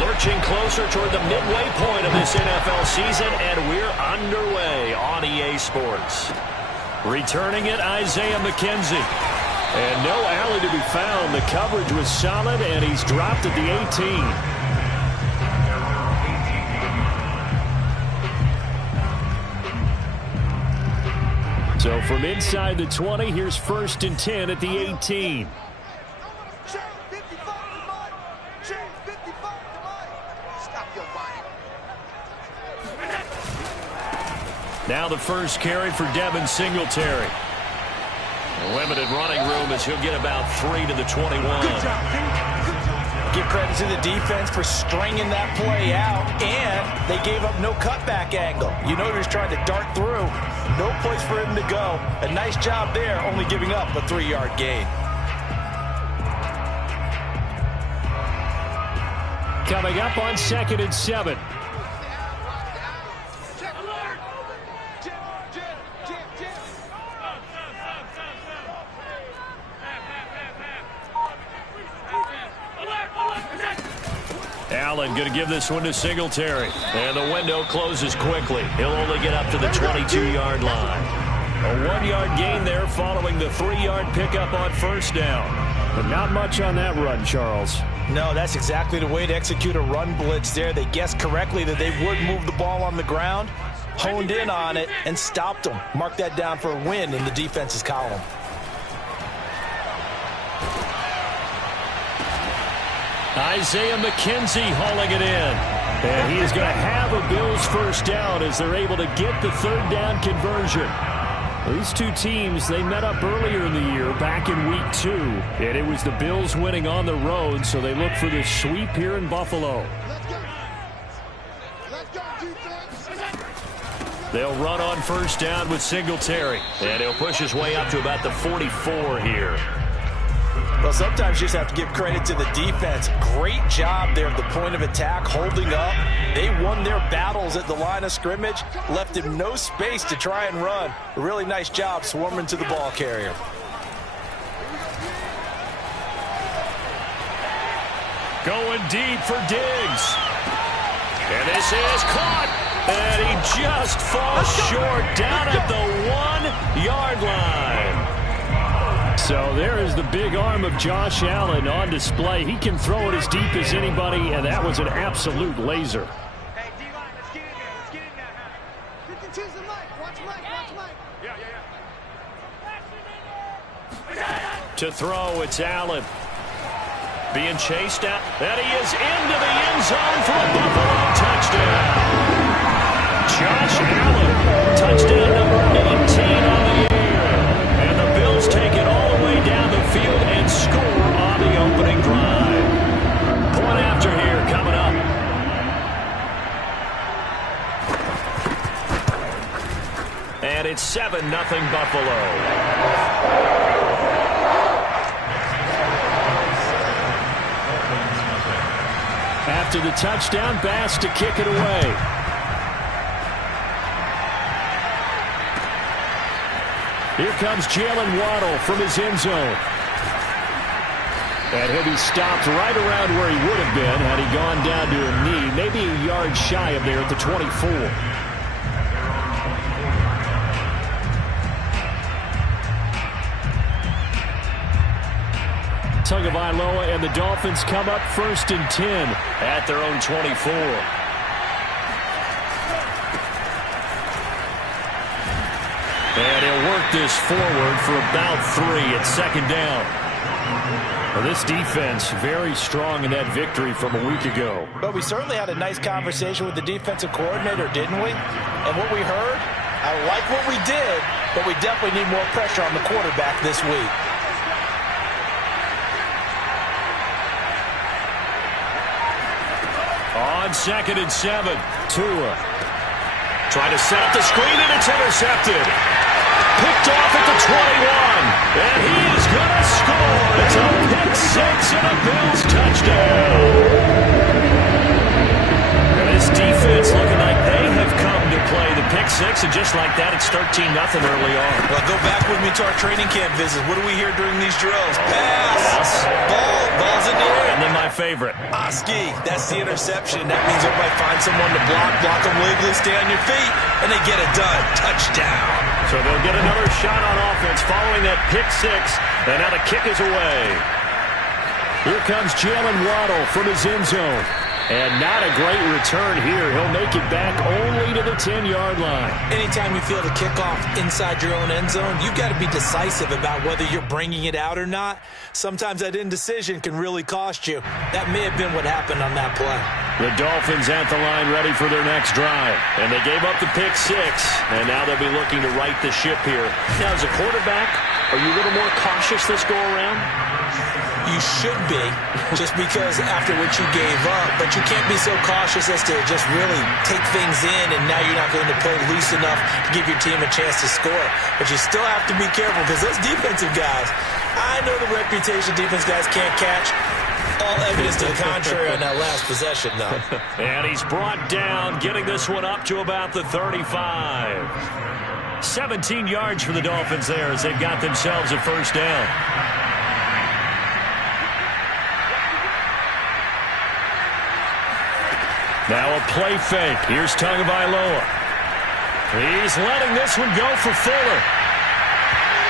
Lurching closer toward the midway point of this NFL season, and we're underway on EA Sports. Returning it, Isaiah McKenzie. And no alley to be found. The coverage was solid, and he's dropped at the 18. So from inside the 20, here's 1st and 10 at the 18. Now the first carry for Devin Singletary. Limited running room as he'll get about 3 to the 21. Good job, give credit to the defense for stringing that play out, and they gave up no cutback angle. You know he was trying to dart through. No place for him to go. A nice job there, only giving up a 3-yard gain. Coming up on 2nd and 7. Allen going to give this one to Singletary. And the window closes quickly. He'll only get up to the 22-yard line. A 1-yard gain there following the 3-yard pickup on 1st down. But not much on that run, Charles. No, that's exactly the way to execute a run blitz there. They guessed correctly that they would move the ball on the ground, honed in on it, and stopped them. Mark that down for a win in the defense's column. Isaiah McKenzie hauling it in. And he is going to have a Bills 1st down as they're able to get the 3rd down conversion. These two teams, they met up earlier in the year back in week 2. And it was the Bills winning on the road, so they look for the sweep here in Buffalo. They'll run on 1st down with Singletary. And he'll push his way up to about the 44 here. Well, sometimes you just have to give credit to the defense. Great job there at the point of attack, holding up. They won their battles at the line of scrimmage, left him no space to try and run. A really nice job swarming to the ball carrier. Going deep for Diggs. And this is caught. And he just falls short down at the 1-yard line. So there is the big arm of Josh Allen on display. He can throw it as deep as anybody, and that was an absolute laser. Hey, D-line, let's get in there. Let's get in there. 52's the mic. Watch Mike. Watch Mike. Yeah. To throw, it's Allen. Being chased out. And he is into the end zone for a Buffalo touchdown. Josh Allen, touchdown number 18 on the year. And the Bills take it all the way down the field and score on the opening drive. Point after here coming up. And it's 7-0 Buffalo. After the touchdown, Bass to kick it away. Here comes Jalen Waddle from his end zone. And he'll be stopped right around where he would have been had he gone down to a knee, maybe a yard shy of there at the 24. Tagovailoa and the Dolphins come up 1st and 10 at their own 24. And he'll work this forward for about 3 at 2nd down. Well, this defense very strong in that victory from a week ago. But we certainly had a nice conversation with the defensive coordinator, didn't we? And what we heard, I like what we did, but we definitely need more pressure on the quarterback this week. On 2nd and 7, Tua trying to set up the screen, and it's intercepted. Picked off at the 21, and he is going to score. It's a pick 6 and a Bills touchdown. And this defense looking like they have come to play. The pick 6, and just like that, it's 13-0 early on. Well, go back with me to our training camp visits. What do we hear during these drills? Pass! Ball's in the air. And then my favorite. Ski, that's the interception. That means everybody finds someone to block them wiggly, stay on your feet, and they get it done. Touchdown. So they'll get another shot on offense following that pick 6, and now the kick is away. Here comes Jalen Waddle from his end zone. And not a great return here. He'll make it back only to the 10-yard line. Anytime you feel the kickoff inside your own end zone, you've got to be decisive about whether you're bringing it out or not. Sometimes that indecision can really cost you. That may have been what happened on that play. The Dolphins at the line ready for their next drive. And they gave up the pick 6, and now they'll be looking to right the ship here. Now, as a quarterback, are you a little more cautious this go-around? You should be, just because after what you gave up, but you can't be so cautious as to just really take things in, and now you're not going to play loose enough to give your team a chance to score. But you still have to be careful, because those defensive guys, I know the reputation defense guys can't catch. All evidence to the contrary on that last possession, though. And he's brought down, getting this one up to about the 35. 17 yards for the Dolphins there as they've got themselves a first down. Now a play fake. Here's Tagovailoa. He's letting this one go for Fuller.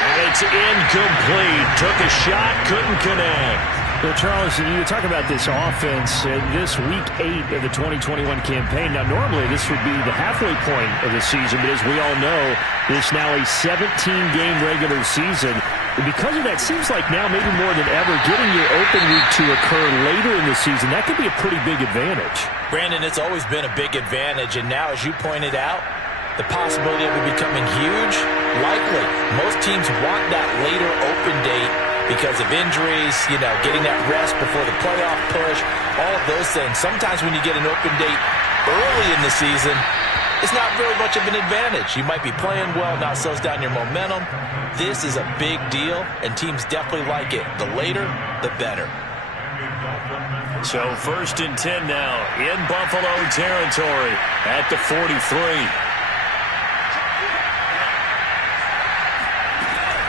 And it's incomplete. Took a shot, couldn't connect. Well, Charles, you talk about this offense in this week 8 of the 2021 campaign. Now, normally this would be the halfway point of the season, but as we all know, it's now a 17-game regular season. And because of that, seems like now maybe more than ever, getting your open week to occur later in the season, that could be a pretty big advantage. Brandon, it's always been a big advantage, and now, as you pointed out, the possibility of it becoming huge, likely. Most teams want that later open date because of injuries, getting that rest before the playoff push, all of those things. Sometimes when you get an open date early in the season, it's not really much of an advantage. You might be playing well, now it slows down your momentum. This is a big deal, and teams definitely like it. The later, the better. So 1st and 10 now in Buffalo territory at the 43.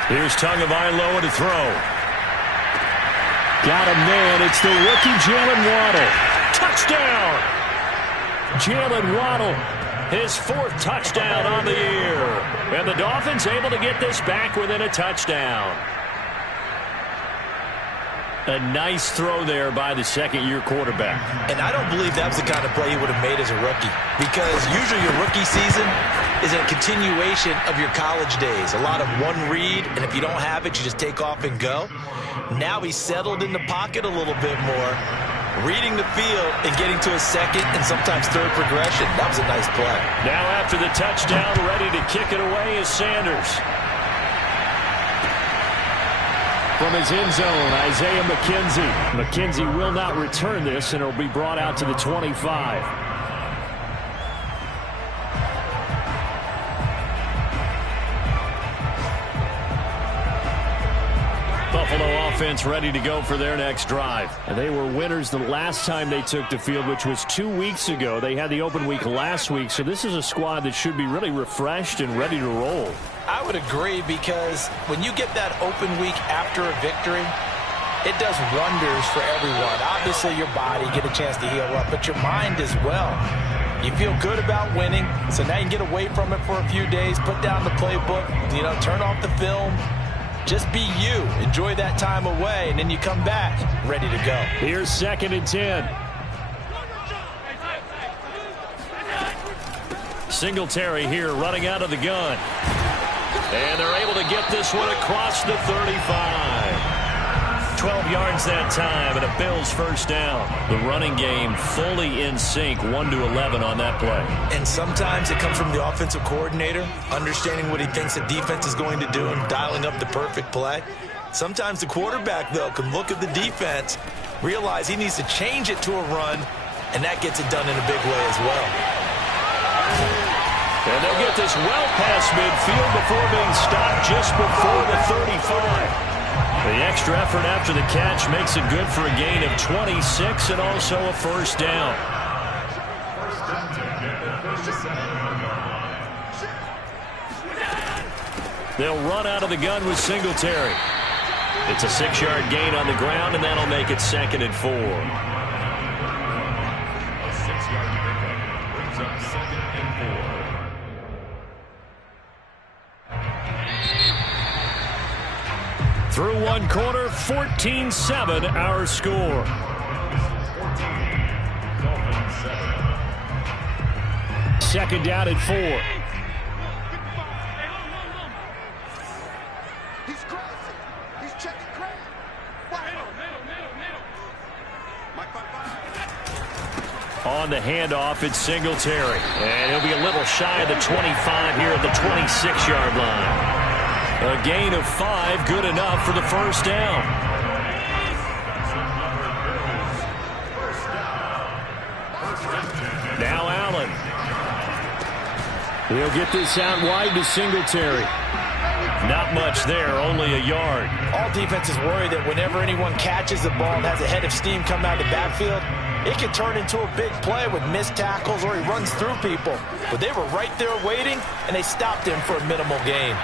Here's Tagovailoa to throw. Got him there, and it's the rookie Jalen Waddle. Touchdown! Jalen Waddle, his 4th touchdown on the year. And the Dolphins able to get this back within a touchdown. A nice throw there by the second-year quarterback. And I don't believe that was the kind of play he would have made as a rookie, because usually your rookie season is a continuation of your college days. A lot of one read, and if you don't have it, you just take off and go. Now he's settled in the pocket a little bit more, reading the field and getting to a second and sometimes third progression. That was a nice play. Now after the touchdown, ready to kick it away is Sanders. From his end zone, Isaiah McKenzie. McKenzie will not return this, and it'll be brought out to the 25. Buffalo offense ready to go for their next drive. And they were winners the last time they took the field, which was 2 weeks ago. They had the open week last week, so this is a squad that should be really refreshed and ready to roll. I would agree, because when you get that open week after a victory, it does wonders for everyone. Obviously, your body get a chance to heal up, but your mind as well. You feel good about winning, so now you can get away from it for a few days, put down the playbook, turn off the film. Just be you. Enjoy that time away, and then you come back ready to go. Here's 2nd and 10. Singletary here running out of the gun. And they're able to get this one across the 35. 12 yards that time, and a Bills first down. The running game fully in sync, 1-11 on that play. And sometimes it comes from the offensive coordinator, understanding what he thinks the defense is going to do and dialing up the perfect play. Sometimes the quarterback, though, can look at the defense, realize he needs to change it to a run, and that gets it done in a big way as well. And they'll get this well past midfield before being stopped just before the 35. The extra effort after the catch makes it good for a gain of 26 and also a first down. They'll run out of the gun with Singletary. It's a 6-yard gain on the ground, and that'll make it 2nd and 4. A 6-yard pickup brings up 2nd and 4. Through one quarter, 14-7 our score. 2nd down and 4. He's crossing. He's checking crack. On the handoff, it's Singletary. And he'll be a little shy of the 25 here at the 26-yard line. A gain of 5, good enough for the first down. Now Allen. He'll get this out wide to Singletary. Not much there, only a yard. All defenses worry that whenever anyone catches the ball and has a head of steam come out of the backfield, it can turn into a big play with missed tackles or he runs through people. But they were right there waiting, and they stopped him for a minimal gain.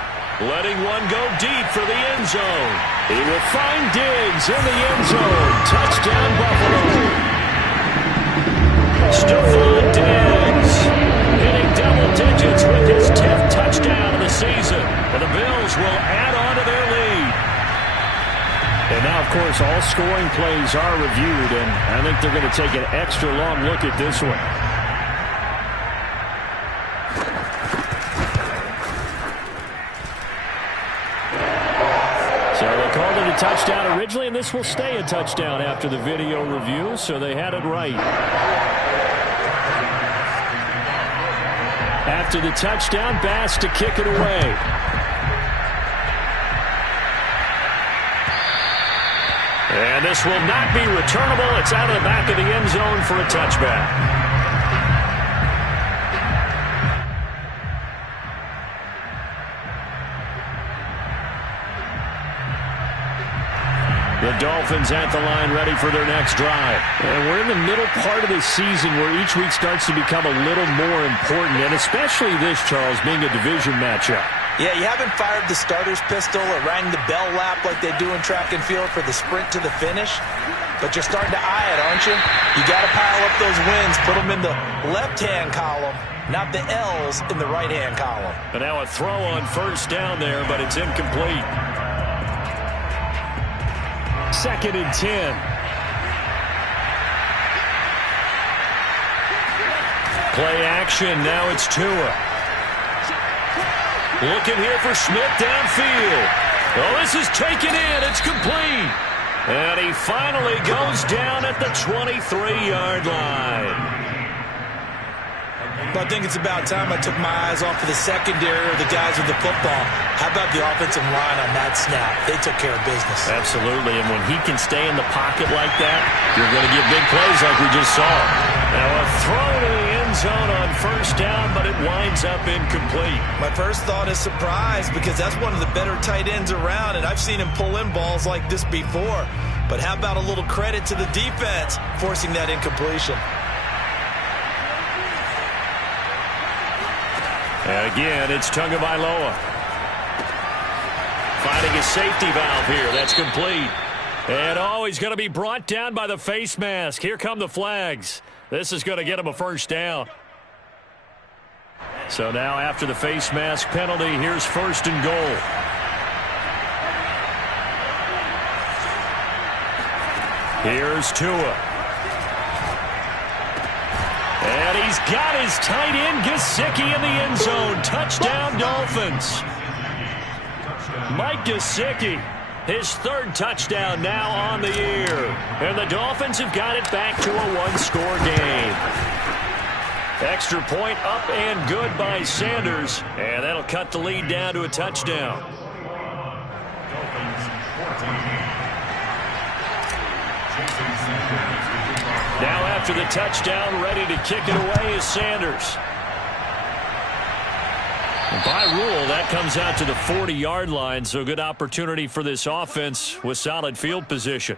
Letting one go deep for the end zone. He will find Diggs in the end zone. Touchdown, Buffalo. Stephon Diggs hitting double digits with his 10th touchdown of the season. And the Bills will add on to their lead. And now, of course, all scoring plays are reviewed, and I think they're going to take an extra long look at this one. So they called it a touchdown originally, and this will stay a touchdown after the video review, so they had it right. After the touchdown, Bass to kick it away. And this will not be returnable. It's out of the back of the end zone for a touchback. The Dolphins at the line ready for their next drive. And we're in the middle part of the season where each week starts to become a little more important, and especially this, Charles, being a division matchup. Yeah, you haven't fired the starter's pistol or rang the bell lap like they do in track and field for the sprint to the finish, but you're starting to eye it, aren't you? You got to pile up those wins, put them in the left-hand column, not the L's in the right-hand column. And now a throw on first down there, but it's incomplete. 2nd and 10. Play action. Now it's Tua. Looking here for Smith downfield. Oh, this is taken in. It's complete. And he finally goes down at the 23-yard line. But I think it's about time I took my eyes off of the secondary or the guys with the football. How about the offensive line on that snap? They took care of business. Absolutely, and when he can stay in the pocket like that, you're going to get big plays like we just saw. Now a throw to the end zone on first down, but it winds up incomplete. My first thought is surprise because that's one of the better tight ends around, and I've seen him pull in balls like this before. But how about a little credit to the defense forcing that incompletion? And again, it's Tagovailoa. Finding a safety valve here. That's complete. And oh, he's going to be brought down by the face mask. Here come the flags. This is going to get him a first down. So now after the face mask penalty, here's 1st and goal. Here's Tua. And he's got his tight end, Gesicki, in the end zone. Touchdown, Dolphins. Mike Gesicki, his 3rd touchdown now on the year. And the Dolphins have got it back to a 1-score game. Extra point up and good by Sanders. And that'll cut the lead down to a touchdown. Now after the touchdown, ready to kick it away is Sanders. And by rule, that comes out to the 40-yard line, so good opportunity for this offense with solid field position.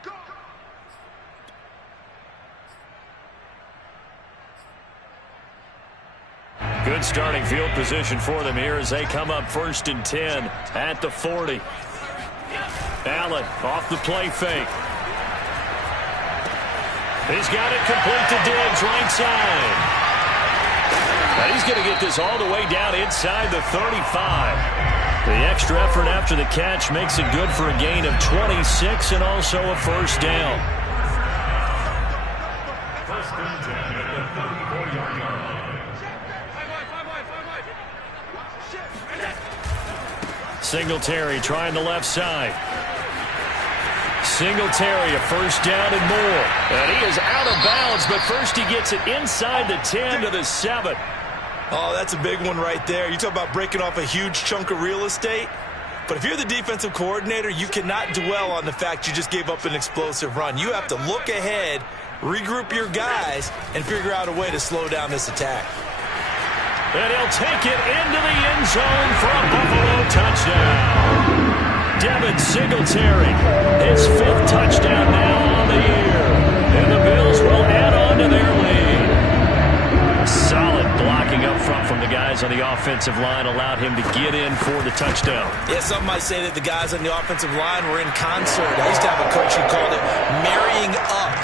Good Good starting field position for them here as they come up 1st and 10 at the 40. Allen off the play fake. He's got it complete to Diggs, right side. And he's going to get this all the way down inside the 35. The extra effort after the catch makes it good for a gain of 26 and also a first down. First and 10 at the 34-yard line. Singletary trying the left side. Singletary, a first down and more. And he is out of bounds, but first he gets it inside the 10 to the 7. Oh, that's a big one right there. You talk about breaking off a huge chunk of real estate. But if you're the defensive coordinator, you cannot dwell on the fact you just gave up an explosive run. You have to look ahead, regroup your guys, and figure out a way to slow down this attack. And he'll take it into the end zone for a Buffalo touchdown. Devin Singletary, his 5th touchdown now on the year. And the Bills will add on to their lead. Solid blocking up front from the guys on the offensive line allowed him to get in for the touchdown. Yeah, some might say that the guys on the offensive line were in concert. I used to have a coach who called it marrying up,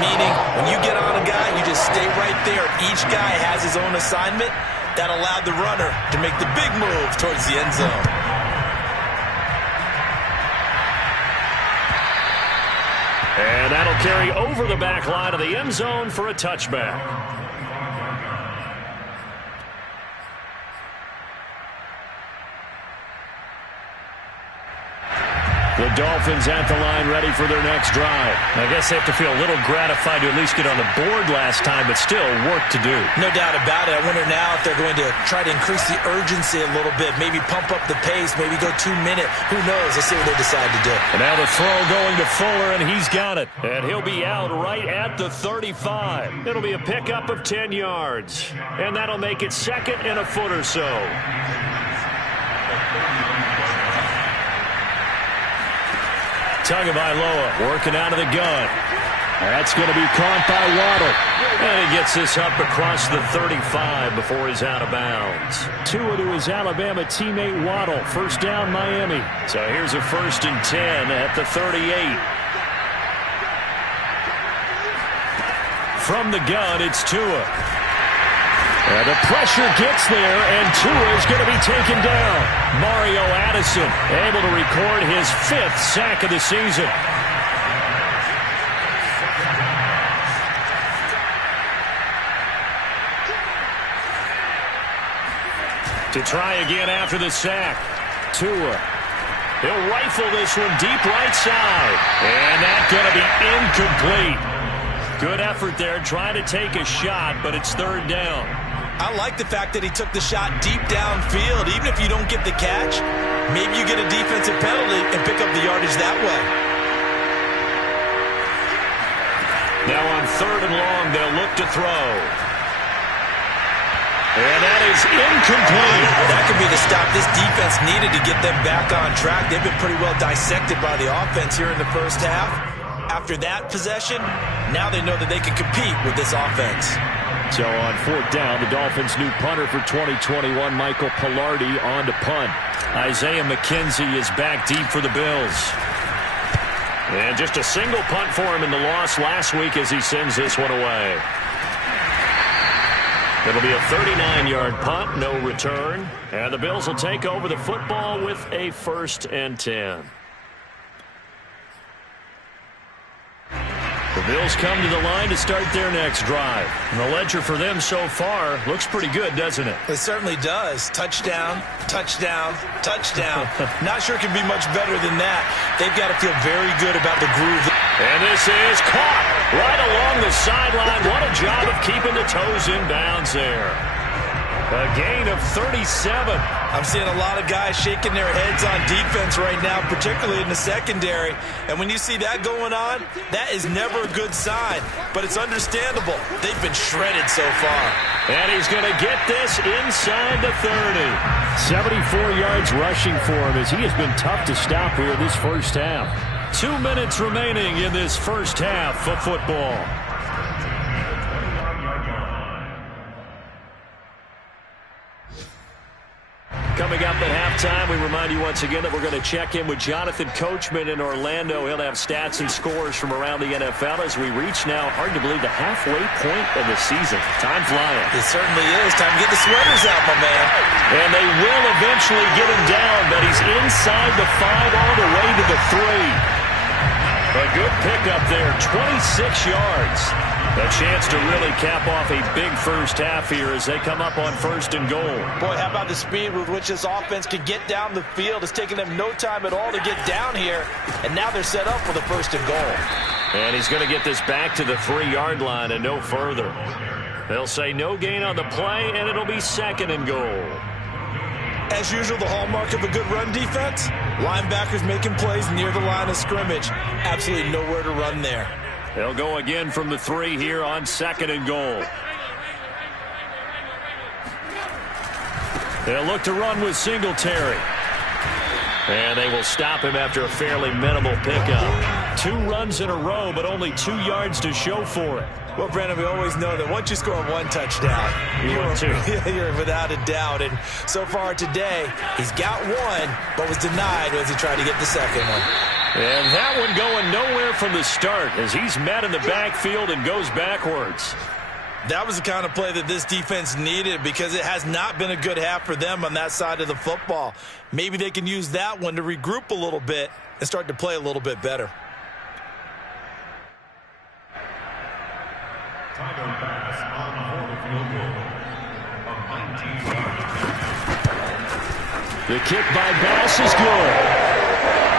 meaning when you get on a guy, you just stay right there. Each guy has his own assignment. That allowed the runner to make the big move towards the end zone. And that'll carry over the back line of the end zone for a touchback. The Dolphins at the line ready for their next drive. I guess they have to feel a little gratified to at least get on the board last time, but still work to do. No doubt about it. I wonder now if they're going to try to increase the urgency a little bit, maybe pump up the pace, maybe go 2-minute. Who knows? Let's see what they decide to do. And now the throw going to Fuller, and he's got it. And he'll be out right at the 35. It'll be a pickup of 10 yards. And that'll make it 2nd and a foot or so. Tagovailoa working out of the gun. That's going to be caught by Waddle. And he gets this up across the 35 before he's out of bounds. Tua to his Alabama teammate Waddle. First down, Miami. So here's a 1st and 10 at the 38. From the gun, it's Tua. And the pressure gets there, and Tua is going to be taken down. Mario Addison able to record his 5th sack of the season. To try again after the sack. Tua. He'll rifle this one deep right side. And that's going to be incomplete. Good effort there, trying to take a shot, but it's 3rd down. I like the fact that he took the shot deep downfield. Even if you don't get the catch, maybe you get a defensive penalty and pick up the yardage that way. Now on 3rd and long, they'll look to throw. And that is incomplete. That could be the stop this defense needed to get them back on track. They've been pretty well dissected by the offense here in the first half. After that possession, now they know that they can compete with this offense. So on 4th down, the Dolphins' new punter for 2021, Michael Pilardi, on to punt. Isaiah McKenzie is back deep for the Bills. And just a single punt for him in the loss last week as he sends this one away. It'll be a 39-yard punt, no return. And the Bills will take over the football with a 1st and 10. The Bills come to the line to start their next drive. And the ledger for them so far looks pretty good, doesn't it? It certainly does. Touchdown, touchdown, touchdown. Not sure it can be much better than that. They've got to feel very good about the groove. And this is caught right along the sideline. What a job of keeping the toes in bounds there. A gain of 37. I'm seeing a lot of guys shaking their heads on defense right now, particularly in the secondary. And when you see that going on, that is never a good sign. But it's understandable. They've been shredded so far. And he's going to get this inside the 30. 74 yards rushing for him as he has been tough to stop here this first half. 2 minutes remaining in this first half of football. time, we remind you once again that we're going to check in with Jonathan Coachman in Orlando. He'll have stats and scores from around the NFL as we reach now, hard to believe, the halfway point of the season. Time flying. It certainly is. Time to get the sweaters out, my man. And they will eventually get him down, but he's inside the 5 all the way to the 3. A good pickup there, 26 yards. A chance to really cap off a big first half here as they come up on 1st and goal. Boy, how about the speed with which this offense can get down the field? It's taken them no time at all to get down here, and now they're set up for the 1st and goal. And he's going to get this back to the 3-yard line and no further. They'll say no gain on the play, and it'll be 2nd and goal. As usual, the hallmark of a good run defense, linebackers making plays near the line of scrimmage. Absolutely nowhere to run there. They'll go again from the 3 here on 2nd and goal. They'll look to run with Singletary. And they will stop him after a fairly minimal pickup. 2 runs in a row, but only 2 yards to show for it. Well, Brandon, we always know that once you score 1 touchdown, you're without a doubt. And so far today, he's got 1, but was denied as he tried to get the 2nd one. And that one going nowhere from the start as he's met in the backfield and goes backwards. That was the kind of play that this defense needed because it has not been a good half for them on that side of the football. Maybe they can use that one to regroup a little bit and start to play a little bit better. Tiger pass on for the field goal of 19 yards. The kick by Bass is good.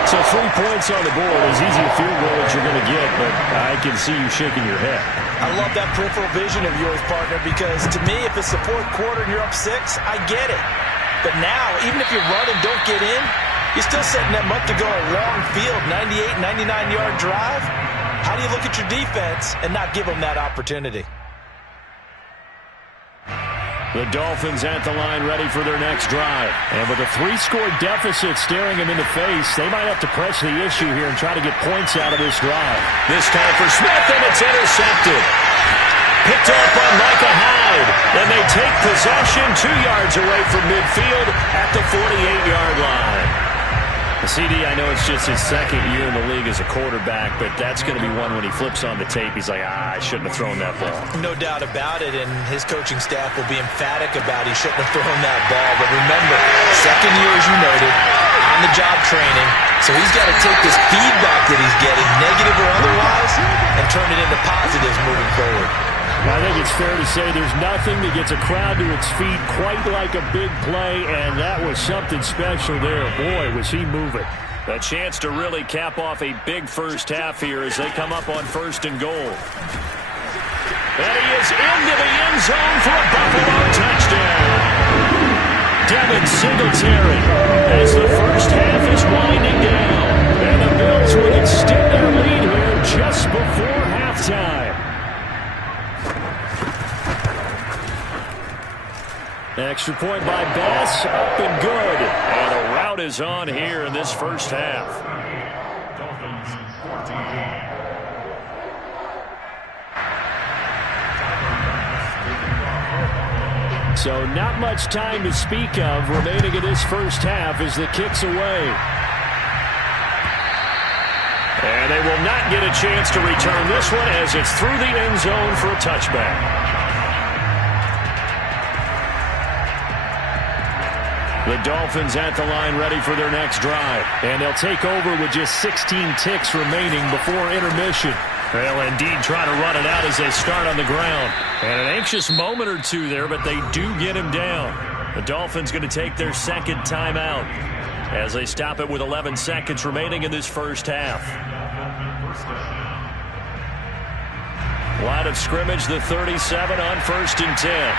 So 3 points on the board. As easy a field goal as you're going to get, but I can see you shaking your head. I love that peripheral vision of yours, partner, because to me, if it's the 4th quarter and you're up 6, I get it. But now, even if you run and don't get in, you're still setting them up to go a long field, 98, 99-yard drive. How do you look at your defense and not give them that opportunity? The Dolphins at the line ready for their next drive. And with a 3-score deficit staring them in the face, they might have to press the issue here and try to get points out of this drive. This time for Smith, and it's intercepted. Picked off by Micah Hyde. And they take possession 2 yards away from midfield at the 48-yard line. The CD, I know it's just his 2nd year in the league as a quarterback, but that's going to be one when he flips on the tape. He's like, I shouldn't have thrown that ball. No doubt about it, and his coaching staff will be emphatic about he shouldn't have thrown that ball. But remember, 2nd year, as you noted, on-the-job training, so he's got to take this feedback that he's getting, negative or otherwise, and turn it into positives moving forward. I think it's fair to say there's nothing that gets a crowd to its feet quite like a big play, and that was something special there. Boy, was he moving. A chance to really cap off a big first half here as they come up on 1st and goal. And he is into the end zone for a Buffalo touchdown. Devin Singletary as the first half is winding down. And the Bills will extend their lead here just before halftime. Extra point by Bass, up and good. And a rout is on here in this first half. Dolphins 14. So not much time to speak of remaining in this first half as the kick's away. And they will not get a chance to return this one as it's through the end zone for a touchback. The Dolphins at the line ready for their next drive. And they'll take over with just 16 ticks remaining before intermission. They'll indeed try to run it out as they start on the ground. And an anxious moment or 2 there, but they do get him down. The Dolphins going to take their 2nd timeout as they stop it with 11 seconds remaining in this first half. Line of scrimmage, the 37 on 1st and 10.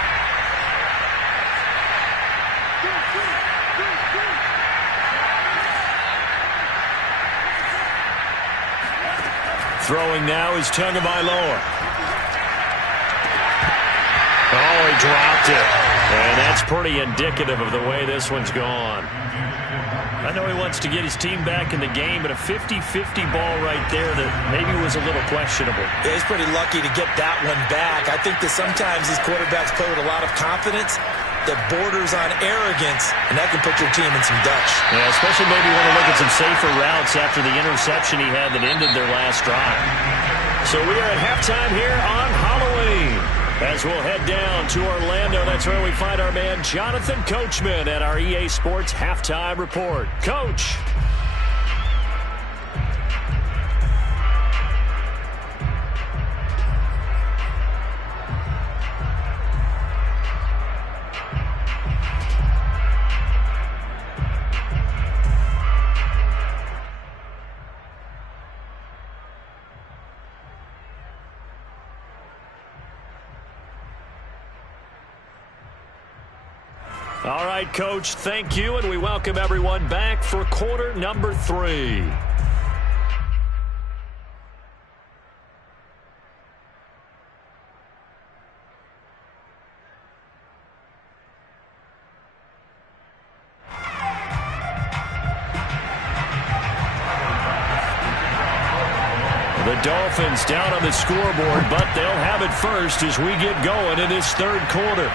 Throwing now is Tagovailoa. Oh, he dropped it. And that's pretty indicative of the way this one's gone. I know he wants to get his team back in the game, but a 50-50 ball right there that maybe was a little questionable. Yeah, he's pretty lucky to get that one back. I think that sometimes these quarterbacks play with a lot of confidence, that borders on arrogance, and that can put your team in some Dutch. Yeah, especially maybe want to look at some safer routes after the interception he had that ended their last drive. So we are at halftime here on Halloween. As we'll head down to Orlando, that's where we find our man Jonathan Coachman at our EA Sports Halftime Report. Coach. All right, Coach, thank you, and we welcome everyone back for quarter number 3. The Dolphins down on the scoreboard, but they'll have it first as we get going in this third quarter.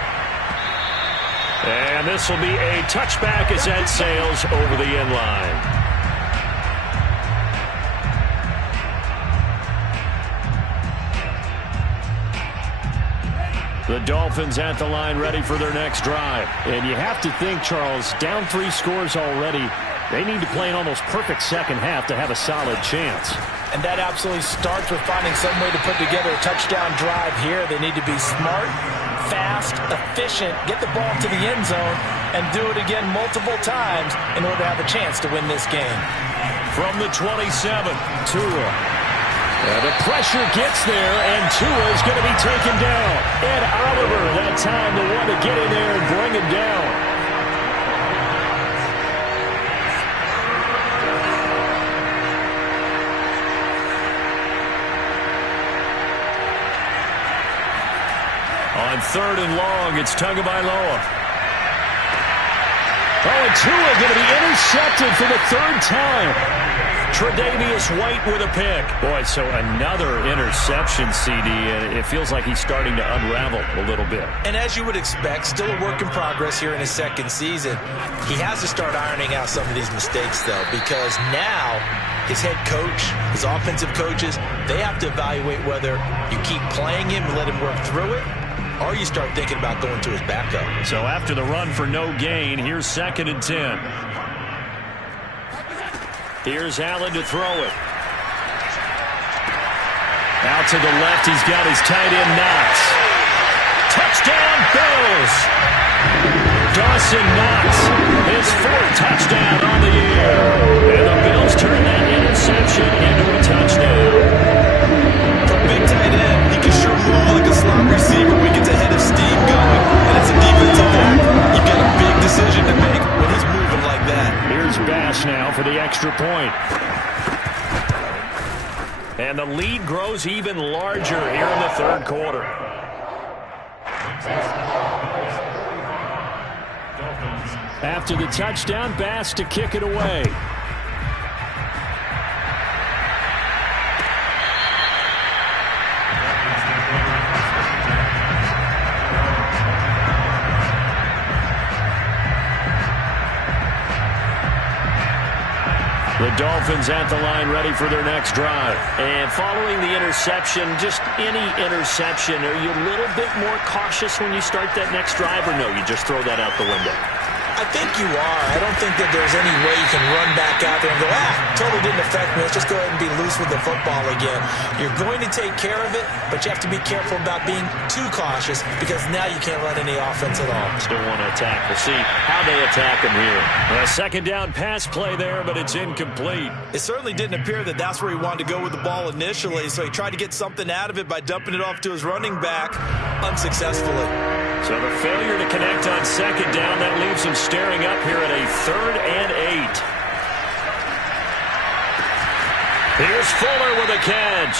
And this will be a touchback as that sails over the end line. The Dolphins at the line ready for their next drive. And you have to think, Charles, down 3 scores already. They need to play an almost perfect second half to have a solid chance. And that absolutely starts with finding some way to put together a touchdown drive here. They need to be smart, fast, efficient, get the ball to the end zone, and do it again multiple times in order to have a chance to win this game. From the 27, Tua. The pressure gets there, and Tua is going to be taken down. And Oliver, that time, the one to get in there and bring him down. On 3rd and long, it's Tagovailoa. Oh, and Tua going to be intercepted for the 3rd time. Tre'Davious White with a pick. Boy, so another interception, CD. It feels like he's starting to unravel a little bit. And as you would expect, still a work in progress here in his 2nd season. He has to start ironing out some of these mistakes, though, because now his head coach, his offensive coaches, they have to evaluate whether you keep playing him and let him work through it, or you start thinking about going to his backup. So after the run for no gain, here's 2nd and 10. Here's Allen to throw it. Out to the left, he's got his tight end Knox. Touchdown, Bills! Dawson Knox, his 4th touchdown on the year. And the Bills turn that interception into a touchdown. For a big tight end, he can sure move like a slot receiver when he gets a head of steam going. And it's a defensive back. You've got a big decision to make when he's moving like that. Here's Bass now for the extra point. And the lead grows even larger here in the 3rd quarter. After the touchdown, Bass to kick it away. The Dolphins at the line ready for their next drive. And following the interception, just any interception, are you a little bit more cautious when you start that next drive, or no, you just throw that out the window? I think you are. I don't think that there's any way you can run back out there and go, totally didn't affect me. Let's just go ahead and be loose with the football again. You're going to take care of it, but you have to be careful about being too cautious because now you can't run any offense at all. Still want to attack. We'll see how they attack him here. A 2nd down pass play there, but it's incomplete. It certainly didn't appear that that's where he wanted to go with the ball initially, so he tried to get something out of it by dumping it off to his running back unsuccessfully. So the failure to connect on 2nd down, that leaves him staring up here at a 3rd and 8. Here's Fuller with a catch.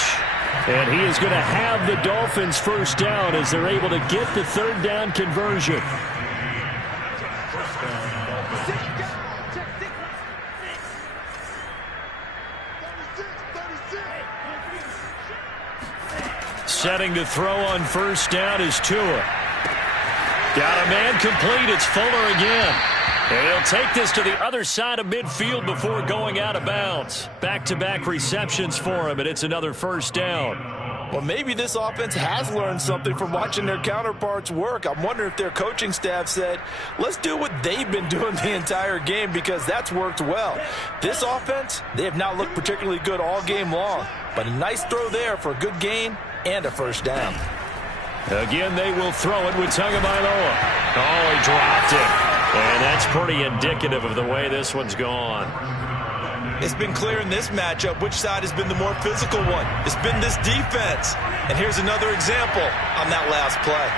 And he is going to have the Dolphins' 1st down as they're able to get the 3rd down conversion. Setting to throw on 1st down is Tua. Got a man complete. It's Fuller again. And he'll take this to the other side of midfield before going out of bounds. Back-to-back receptions for him, and it's another first down. Well, maybe this offense has learned something from watching their counterparts work. I'm wondering if their coaching staff said, let's do what they've been doing the entire game, because that's worked well. This offense, they have not looked particularly good all game long, but a nice throw there for a good gain and a first down. Again, they will throw it with Tagovailoa. Oh, he dropped it. And that's pretty indicative of the way this one's gone. It's been clear in this matchup which side has been the more physical one. It's been this defense. And here's another example on that last play.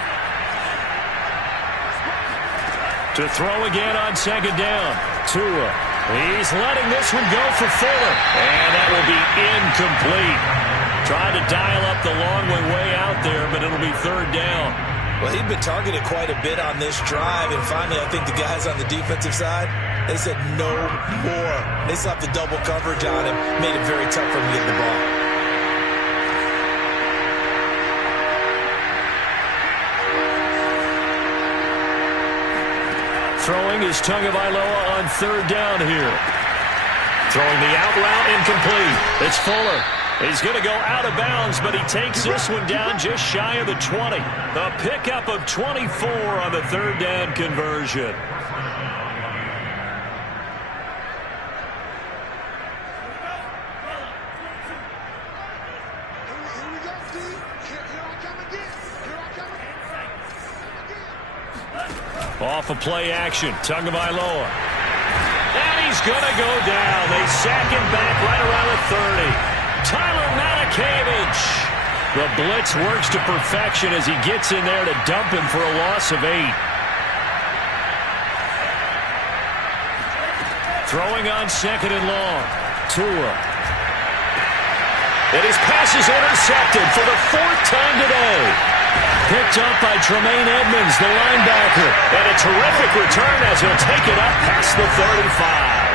To throw again on second down. Tua. He's letting this one go for Fuller. And that will be incomplete. Trying to dial up the long way out there, but it'll be third down. Well, he'd been targeted quite a bit on this drive, and finally I think the guys on the defensive side, they said no more. They slapped the double coverage on him, made it very tough for him to get the ball. Throwing is Tagovailoa on third down here. Throwing the out route incomplete. It's Fuller. He's going to go out of bounds, but he takes this one down just shy of the 20. A pickup of 24 on the third down conversion. Off of play action, Tagovailoa. And he's going to go down. They sack him back right around the 30. Tyler Matakevich. The blitz works to perfection as he gets in there to dump him for a loss of 8. Throwing on second and long. Tua. And his pass is intercepted for the 4th time today. Picked up by Tremaine Edmonds, the linebacker. And a terrific return as he'll take it up past the 35.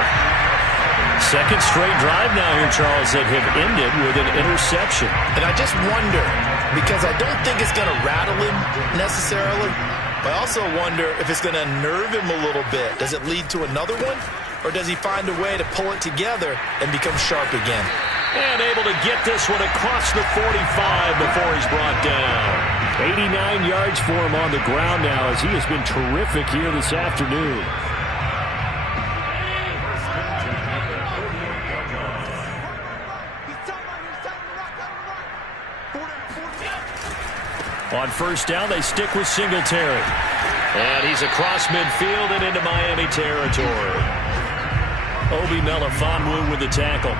Second straight drive now here, Charles, that have ended with an interception. And I just wonder, because I don't think it's going to rattle him necessarily, but I also wonder if it's going to unnerve him a little bit. Does it lead to another one? Or does he find a way to pull it together and become sharp again? And able to get this one across the 45 before he's brought down. 89 yards for him on the ground now as he has been terrific here this afternoon. On first down, they stick with Singletary. And he's across midfield and into Miami territory. Obi Melifonwu with the tackle.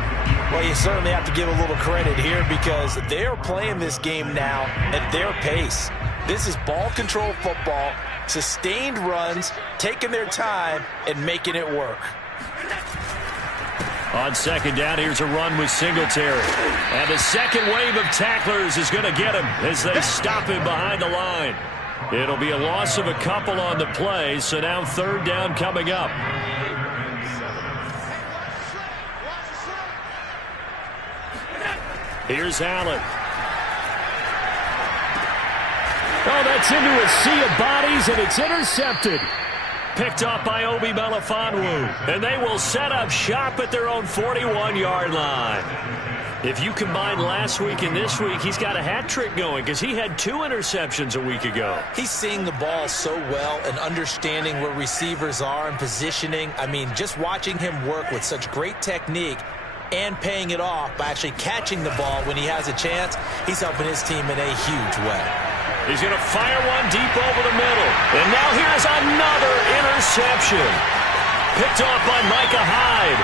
Well, you certainly have to give a little credit here because they're playing this game now at their pace. This is ball control football, sustained runs, taking their time, and making it work. On second down, here's a run with Singletary. And the second wave of tacklers is going to get him as they stop him behind the line. It'll be a loss of a couple on the play, so now third down coming up. Here's Allen. Oh, that's into a sea of bodies, and it's intercepted. Picked up by Obi Melifonwu. And they will set up shop at their own 41-yard line. If you combine last week and this week, he's got a hat trick going because he had 2 interceptions a week ago. He's seeing the ball so well and understanding where receivers are and positioning. I mean, just watching him work with such great technique and paying it off by actually catching the ball when he has a chance, he's helping his team in a huge way. He's going to fire one deep over the middle. And now here's another interception. Picked off by Micah Hyde.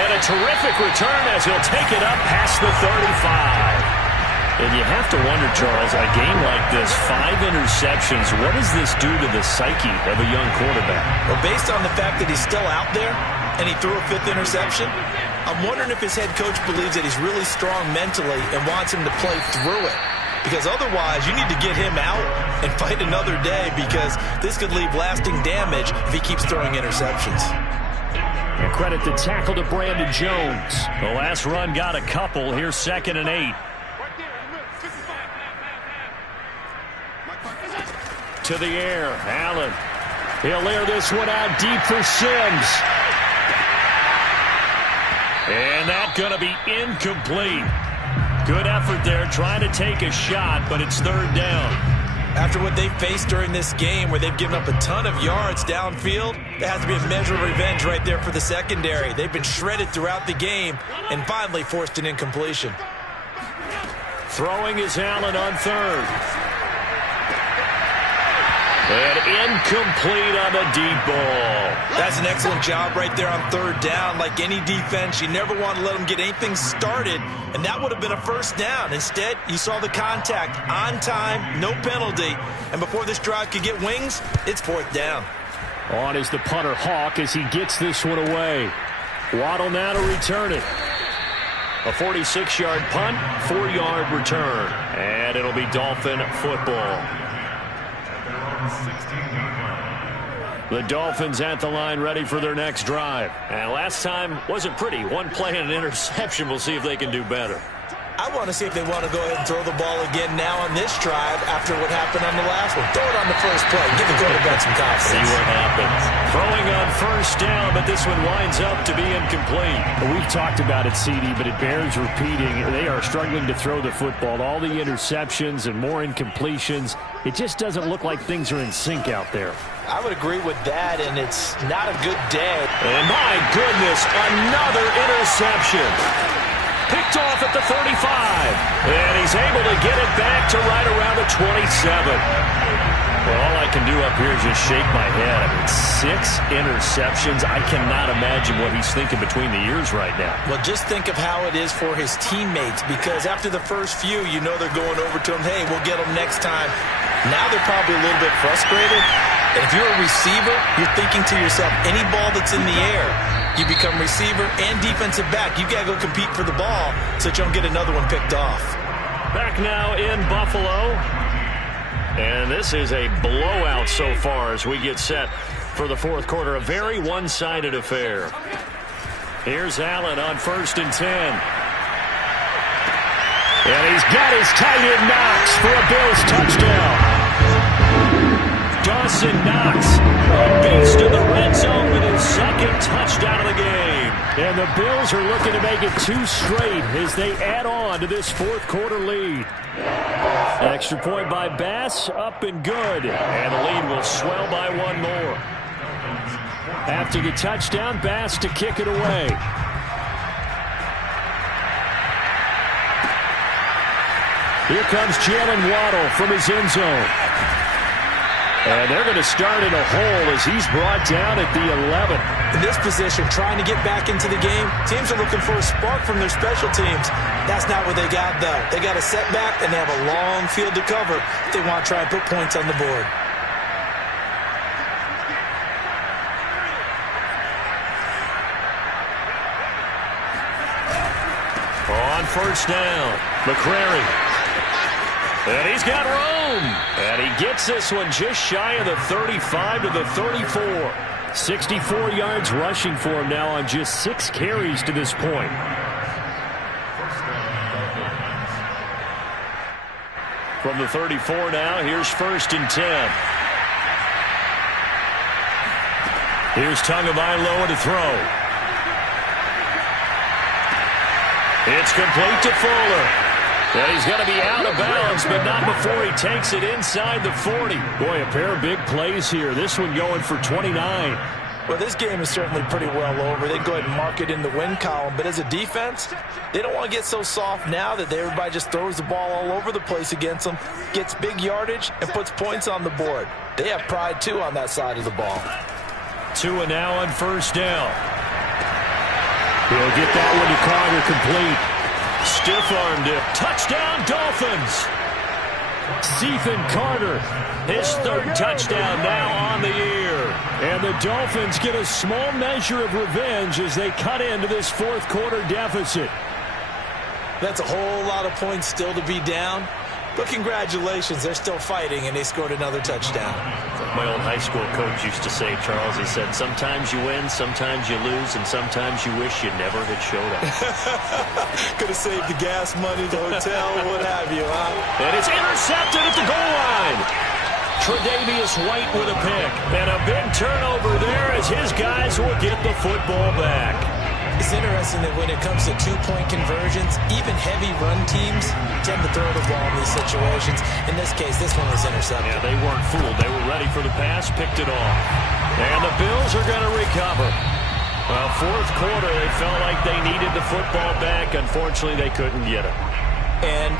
And a terrific return as he'll take it up past the 35. And you have to wonder, Charles, a game like this, 5 interceptions, what does this do to the psyche of a young quarterback? Well, based on the fact that he's still out there and he threw a 5th interception, I'm wondering if his head coach believes that he's really strong mentally and wants him to play through it. Because otherwise, you need to get him out and fight another day because this could leave lasting damage if he keeps throwing interceptions. And credit the tackle to Brandon Jones. The last run got a couple. Here's 2nd and 8. to the air. Allen. He'll air this one out deep for Sims. And that's going to be incomplete. Good effort there trying to take a shot, but it's third down. After what they've faced during this game where they've given up a ton of yards downfield, there has to be a measure of revenge right there for the secondary. They've been shredded throughout the game and finally forced an incompletion. Throwing is Allen on third. And incomplete on the deep ball. That's an excellent job right there on third down. Like any defense, you never want to let them get anything started, and that would have been a first down. Instead, you saw the contact on time, no penalty, and before this drive could get wings, it's fourth down. On is the punter Hawk as he gets this one away. Waddle now to return it. A 46-yard punt, 4-yard return, and it'll be Dolphin football. The Dolphins at the line ready for their next drive. And last time wasn't pretty. One play and an interception. We'll see if they can do better. I want to see if they want to go ahead and throw the ball again now on this drive after what happened on the last one. Throw it on the first play. Give the quarterback some confidence. See what happens. Throwing on first down, but this one winds up to be incomplete. We've talked about it, CD, but it bears repeating. They are struggling to throw the football. All the interceptions and more incompletions. It just doesn't look like things are in sync out there. I would agree with that, and it's not a good day. And my goodness, another interception. Picked off at the 35. And he's able to get it back to right around the 27. Well, all I can do up here is just shake my head. I mean, 6 interceptions. I cannot imagine what he's thinking between the ears right now. Well, just think of how it is for his teammates, because after the first few, you know they're going over to him, hey, we'll get them next time. Now they're probably a little bit frustrated. And if you're a receiver, you're thinking to yourself, any ball that's in the air, you become receiver and defensive back. You got to go compete for the ball so that you don't get another one picked off. Back now in Buffalo. And this is a blowout so far as we get set for the fourth quarter. A very one-sided affair. Here's Allen on 1st and 10. And he's got his tight end Knox for a Bills touchdown. Dawson Knox, a beast in the red zone with his second touchdown of the game. And the Bills are looking to make it 2 straight as they add on to this fourth quarter lead. Extra point by Bass, up and good. And the lead will swell by 1 more. After the touchdown, Bass to kick it away. Here comes Jalen Waddle from his end zone. And they're going to start in a hole as he's brought down at the 11. In this position, trying to get back into the game, teams are looking for a spark from their special teams. That's not what they got, though. They got a setback, and they have a long field to cover if they want to try and put points on the board. On first down, McCrary. And he's got room. And he gets this one just shy of the 35 to the 34. 64 yards rushing for him now on just 6 carries to this point. From the 34 now, here's 1st and 10. Here's Tagovailoa to throw. It's complete to Fuller. And he's going to be out of bounds, but not before he takes it inside the 40. Boy, a pair of big plays here. This one going for 29. Well, this game is certainly pretty well over. They go ahead and mark it in the win column. But as a defense, they don't want to get so soft now that everybody just throws the ball all over the place against them, gets big yardage, and puts points on the board. They have pride, too, on that side of the ball. 2 and now on first down. He'll get that one to Carter complete. Stiff-armed it. Touchdown, Dolphins. Ethan Carter. His 3rd touchdown now on the year. And the Dolphins get a small measure of revenge as they cut into this fourth quarter deficit. That's a whole lot of points still to be down. But congratulations, they're still fighting, and they scored another touchdown. My old high school coach used to say, Charles, he said, sometimes you win, sometimes you lose, and sometimes you wish you never had showed up. Could have saved the gas money, the hotel, what have you, huh? And it's intercepted at the goal line. Tre'Davious White with a pick. And a big turnover there as his guys will get the football back. It's interesting that when it comes to two-point conversions, even heavy run teams tend to throw the ball in these situations. In this case, this one was intercepted. Yeah, they weren't fooled. They were ready for the pass, picked it off. And the Bills are going to recover. Well, fourth quarter, they felt like they needed the football back. Unfortunately, they couldn't get it. And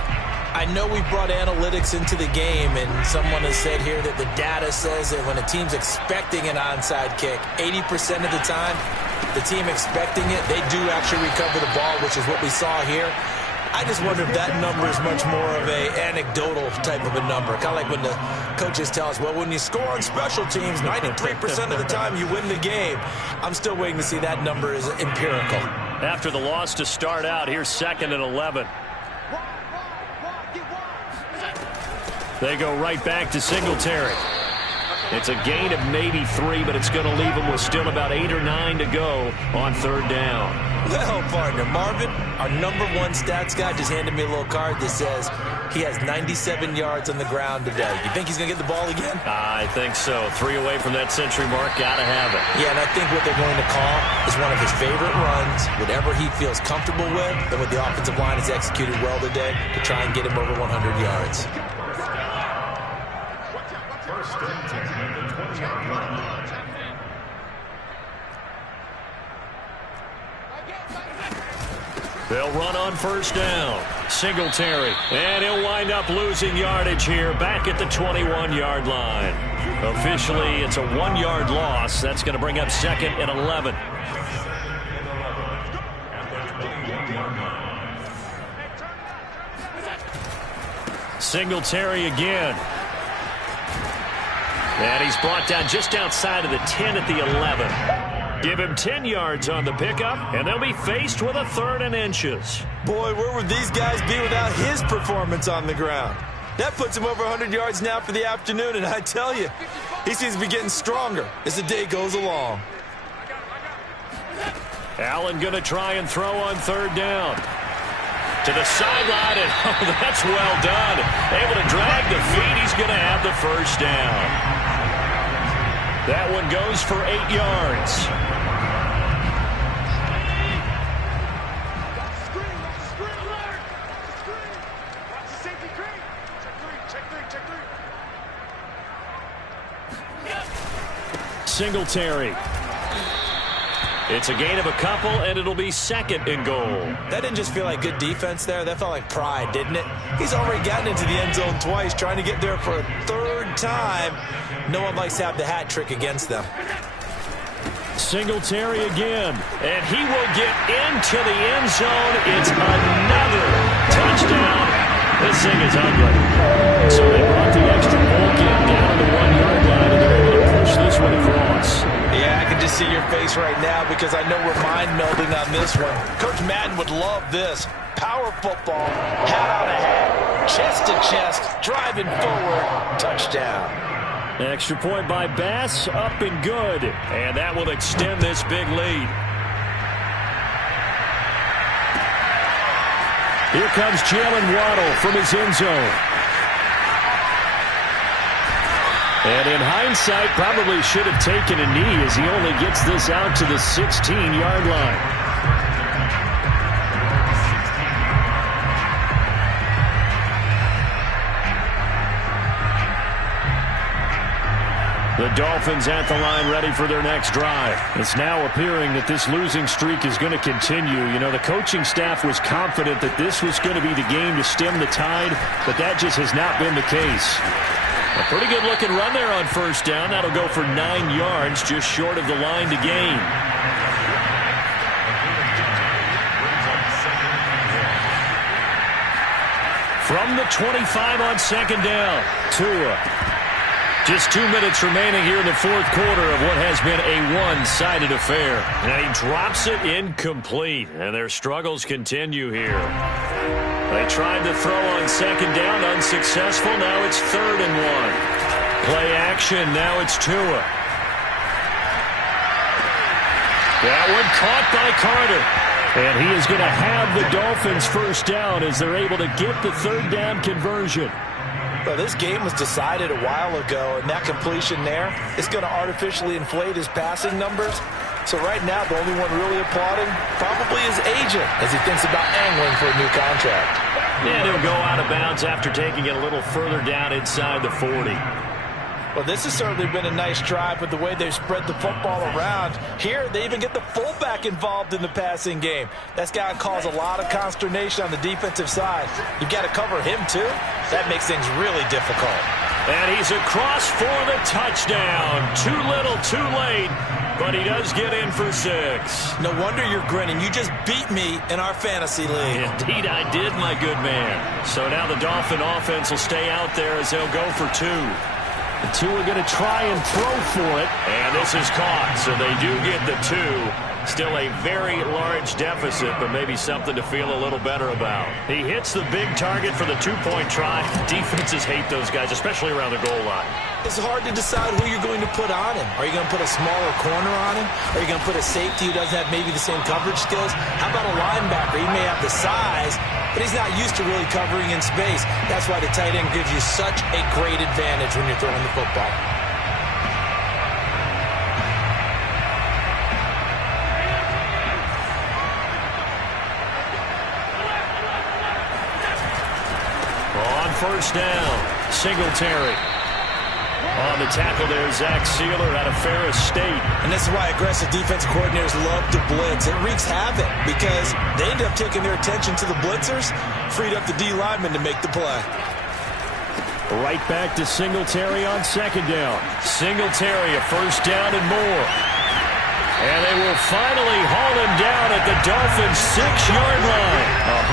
I know we brought analytics into the game, and someone has said here that the data says that when a team's expecting an onside kick, 80% of the time, the team expecting it, they do actually recover the ball, which is what we saw here. I just wonder if that number is much more of a anecdotal type of a number. Kind of like when the coaches tell us, well, when you score on special teams, 93% of the time you win the game. I'm still waiting to see that number is empirical. After the loss to start out, here's 2nd and 11. They go right back to Singletary. It's a gain of maybe 3, but it's going to leave them with still about 8 or 9 to go on 3rd down. Well, partner, Marvin, our #1 stats guy just handed me a little card that says he has 97 yards on the ground today. You think he's going to get the ball again? I think so. 3 away from that century mark. Got to have it. Yeah, and I think what they're going to call is one of his favorite runs, whatever he feels comfortable with, and what the offensive line has executed well today to try and get him over 100 yards. First and 10 at the 20-yard line. They'll run on 1st down. Singletary. And he'll wind up losing yardage here back at the 21-yard line. Officially, it's a 1-yard loss. That's going to bring up 2nd and 11. Singletary again. And he's brought down just outside of the 10 at the 11. Give him 10 yards on the pickup, and they'll be faced with a 3rd and inches. Boy, where would these guys be without his performance on the ground? That puts him over 100 yards now for the afternoon, and I tell you, he seems to be getting stronger as the day goes along. Allen going to try and throw on 3rd down. To the sideline, and oh, that's well done. Able to drag the feet. He's going to have the 1st down. That one goes for 8 yards. Singletary. It's a gain of a couple, and it'll be 2nd and goal. That didn't just feel like good defense there. That felt like pride, didn't it? He's already gotten into the end zone twice, trying to get there for a 3rd time. No one likes to have the hat trick against them. Singletary again, and he will get into the end zone. It's another touchdown. This thing is ugly. So they brought the extra bulk in down to the 1-yard line, and they're able to push this one across. Yeah, I can just see your face right now because I know we're mind melding on this one. Coach Madden would love this. Power football, hat on a hat, chest to chest, driving forward, touchdown. Extra point by Bass, up and good. And that will extend this big lead. Here comes Jalen Waddle from his end zone. And in hindsight, probably should have taken a knee as he only gets this out to the 16-yard line. The Dolphins at the line ready for their next drive. It's now appearing that this losing streak is going to continue. You know, the coaching staff was confident that this was going to be the game to stem the tide, but that just has not been the case. A pretty good-looking run there on 1st down. That'll go for 9 yards, just short of the line to gain. From the 25 on 2nd down, Tua. Just 2 minutes remaining here in the 4th quarter of what has been a one-sided affair. And he drops it incomplete, and their struggles continue here. They tried to throw on 2nd down, unsuccessful. Now it's 3rd and 1. Play action, now it's Tua. That one caught by Carter. And he is going to have the Dolphins 1st down as they're able to get the 3rd down conversion. Well, this game was decided a while ago, and that completion there is going to artificially inflate his passing numbers. So right now, the only one really applauding probably his agent as he thinks about angling for a new contract. And he'll go out of bounds after taking it a little further down inside the 40. Well, this has certainly been a nice drive with the way they've spread the football around. Here, they even get the fullback involved in the passing game. That's got to cause a lot of consternation on the defensive side. You've got to cover him, too. That makes things really difficult. And he's across for the touchdown. Too little, too late, but he does get in for 6. No wonder you're grinning. You just beat me in our fantasy league. Indeed, I did, my good man. So now the Dolphin offense will stay out there as they'll go for 2. The 2 are going to try and throw for it. And this is caught, so they do get the 2. Still a very large deficit, but maybe something to feel a little better about. He hits the big target for the 2-point try. Defenses hate those guys, especially around the goal line. It's hard to decide who you're going to put on him. Are you going to put a smaller corner on him? Are you going to put a safety who doesn't have maybe the same coverage skills? How about a linebacker? He may have the size, but he's not used to really covering in space. That's why the tight end gives you such a great advantage when you're throwing the football. On first down, Singletary. On the tackle there, Zach Sealer out of Ferris State. And this is why aggressive defense coordinators love to blitz. It wreaks havoc because they end up taking their attention to the blitzers, freed up the D lineman to make the play. Right back to Singletary on second down. Singletary, a first down and more. And they will finally haul him down at the Dolphins' 6-yard line.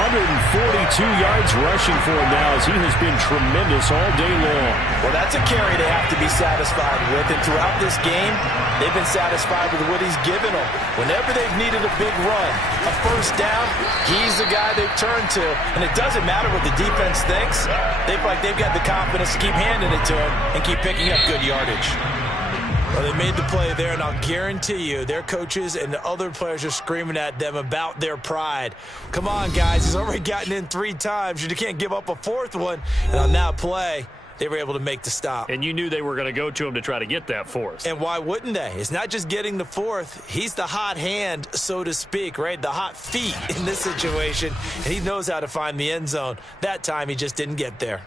142 yards rushing for him now as he has been tremendous all day long. Well, that's a carry they have to be satisfied with. And throughout this game, they've been satisfied with what he's given them. Whenever they've needed a big run, a first down, he's the guy they've turned to. And it doesn't matter what the defense thinks. They feel like they've got the confidence to keep handing it to him and keep picking up good yardage. Well, they made the play there, and I'll guarantee you their coaches and the other players are screaming at them about their pride. Come on, guys. He's already gotten in 3 times. You can't give up a 4th one. And on that play, they were able to make the stop. And you knew they were going to go to him to try to get that 4th. And why wouldn't they? It's not just getting the 4th. He's the hot hand, so to speak, right? The hot feet in this situation. And he knows how to find the end zone. That time, he just didn't get there.